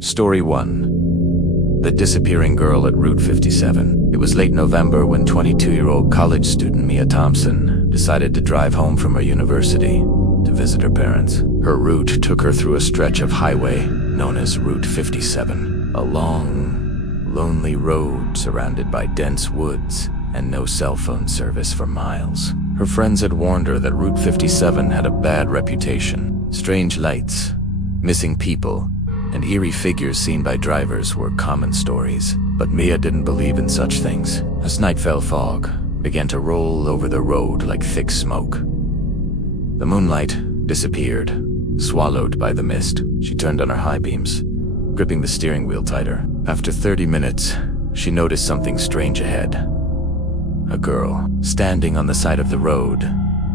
Story 1. The Disappearing Girl at Route 57. It was late November when 22-year-old college student Mia Thompson decided to drive home from her university to visit her parents. Her route took her through a stretch of highway known as Route 57, a long, lonely road surrounded by dense woods and no cell phone service for miles. Her friends had warned her that Route 57 had a bad reputation. Strange lights, missing people, and eerie figures seen by drivers were common stories. But Mia didn't believe in such things. As nightfall fog began to roll over the road like thick smoke, the moonlight disappeared, swallowed by the mist. She turned on her high beams, gripping the steering wheel tighter. After 30 minutes, she noticed something strange ahead. A girl, standing on the side of the road,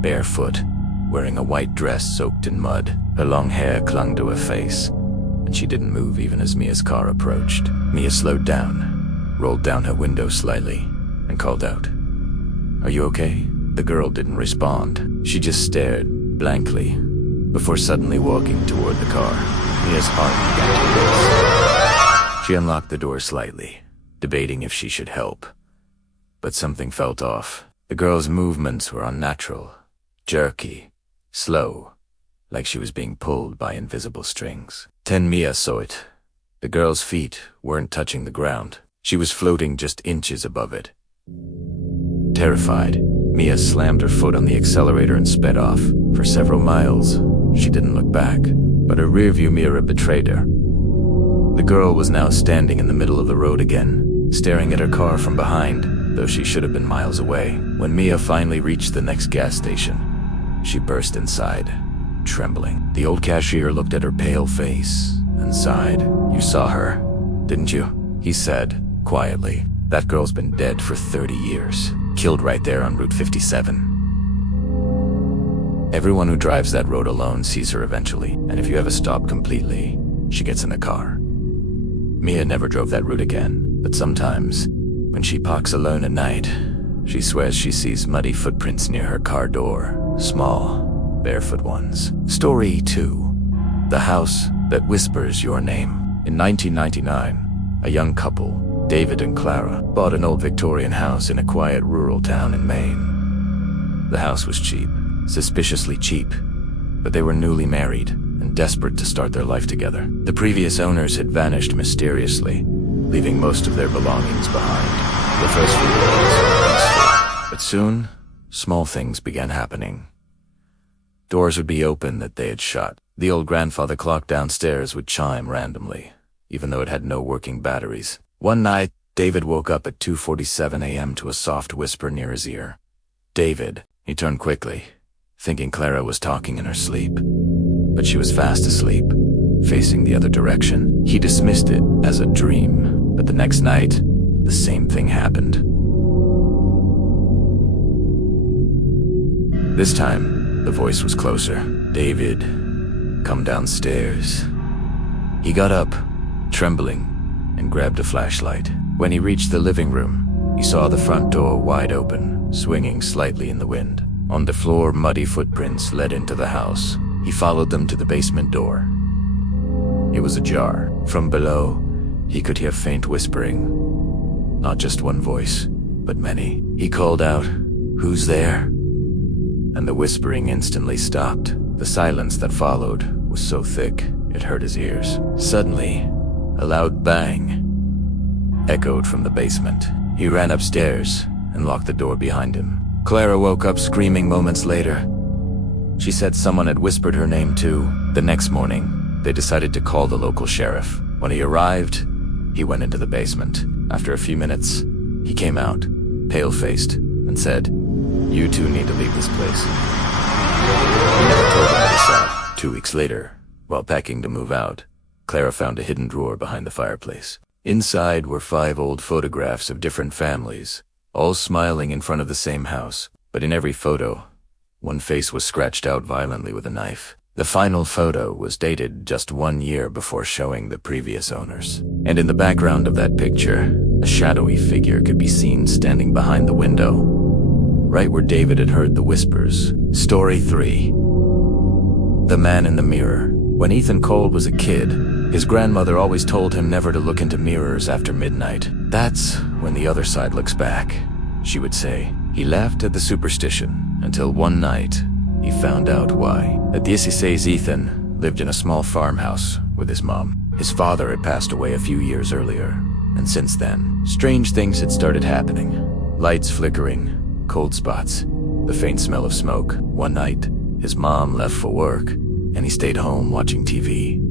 barefoot, wearing a white dress soaked in mud. Her long hair clung to her face, and she didn't move even as Mia's car approached. Mia slowed down, rolled down her window slightly, and called out, "Are you okay?" The girl didn't respond. She just stared blankly before suddenly walking toward the car. Mia's heart began to race. She unlocked the door slightly, debating if she should help. But something felt off. The girl's movements were unnatural, jerky, slow, like she was being pulled by invisible strings. Then Mia saw it. The girl's feet weren't touching the ground. She was floating just inches above it. Terrified, Mia slammed her foot on the accelerator and sped off. For several miles, she didn't look back, but her rearview mirror betrayed her. The girl was now standing in the middle of the road again, staring at her car from behind, though she should have been miles away. When Mia finally reached the next gas station, she burst inside, trembling. The old cashier looked at her pale face and sighed. "You saw her, didn't you?" he said, quietly. "That girl's been dead for 30 years, killed right there on Route 57. Everyone who drives that road alone sees her eventually, and if you ever stop completely, she gets in a car." Mia never drove that route again, but sometimes, when she parks alone at night, she swears she sees muddy footprints near her car door, small, barefoot ones. Story 2. The House That Whispers Your Name. In 1999, a young couple, David and Clara, bought an old Victorian house in a quiet rural town in Maine. The house was cheap, suspiciously cheap, but they were newly married and desperate to start their life together. The previous owners had vanished mysteriously, leaving most of their belongings behind. The first few days were peaceful, but soon, small things began happening. Doors would be open that they had shut. The old grandfather clock downstairs would chime randomly, even though it had no working batteries. One night, David woke up at 2:47 a.m. to a soft whisper near his ear. "David." He turned quickly, thinking Clara was talking in her sleep. But she was fast asleep, facing the other direction. He dismissed it as a dream. But the next night, the same thing happened. This time, the voice was closer. "David, come downstairs." He got up, trembling, and grabbed a flashlight. When he reached the living room, he saw the front door wide open, swinging slightly in the wind. On the floor, muddy footprints led into the house. He followed them to the basement door. It was ajar. From below, he could hear faint whispering. Not just one voice, but many. He called out, "Who's there?" And the whispering instantly stopped. The silence that followed was so thick, it hurt his ears. Suddenly, a loud bang echoed from the basement. He ran upstairs and locked the door behind him. Clara woke up screaming moments later. She said someone had whispered her name too. The next morning, they decided to call the local sheriff. When he arrived, he went into the basement. After a few minutes, he came out, pale-faced, and said, "You two need to leave this place." He never told them what he saw. 2 weeks later, while packing to move out, Clara found a hidden drawer behind the fireplace. Inside were 5 old photographs of different families, all smiling in front of the same house. But in every photo, one face was scratched out violently with a knife. The final photo was dated just 1 year before showing the previous owners. And in the background of that picture, a shadowy figure could be seen standing behind the window, right where David had heard the whispers. Story 3. The Man in the Mirror. When Ethan Cole was a kid, His grandmother always told him never to look into mirrors after midnight. "That's when the other side looks back," she would say. He laughed at the superstition until one night he found out why. At 16, Ethan lived in a small farmhouse with his mom. His father had passed away a few years earlier, and since then, strange things had started happening. Lights flickering, cold spots, the faint smell of smoke. One night, his mom left for work, and he stayed home watching TV.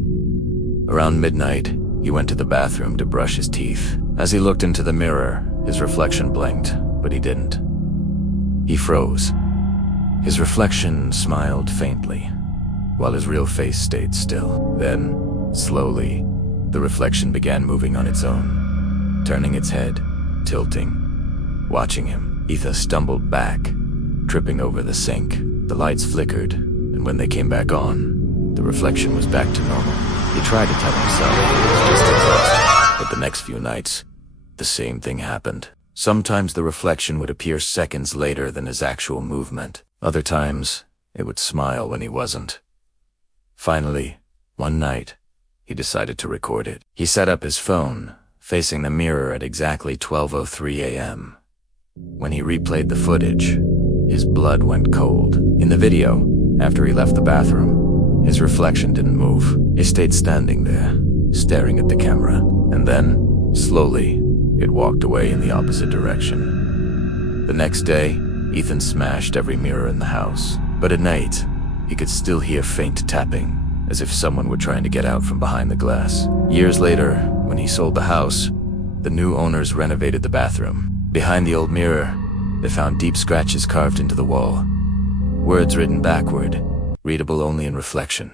Around midnight, he went to the bathroom to brush his teeth. As he looked into the mirror, his reflection blinked, but he didn't. He froze. His reflection smiled faintly, while his real face stayed still. Then, slowly, the reflection began moving on its own, turning its head, tilting. Watching him, Ethan stumbled back, tripping over the sink. The lights flickered, and when they came back on, the reflection was back to normal. He tried to tell himself he was just exhausted, but the next few nights, the same thing happened. Sometimes the reflection would appear seconds later than his actual movement. Other times, it would smile when he wasn't. Finally, one night, he decided to record it. He set up his phone, facing the mirror at exactly 12:03 a.m. When he replayed the footage, his blood went cold. In the video, after he left the bathroom, his reflection didn't move. It stayed standing there, staring at the camera. And then, slowly, it walked away in the opposite direction. The next day, Ethan smashed every mirror in the house. But at night, he could still hear faint tapping, as if someone were trying to get out from behind the glass. Years later, when he sold the house, the new owners renovated the bathroom. Behind the old mirror, they found deep scratches carved into the wall. Words written backward, readable only in reflection.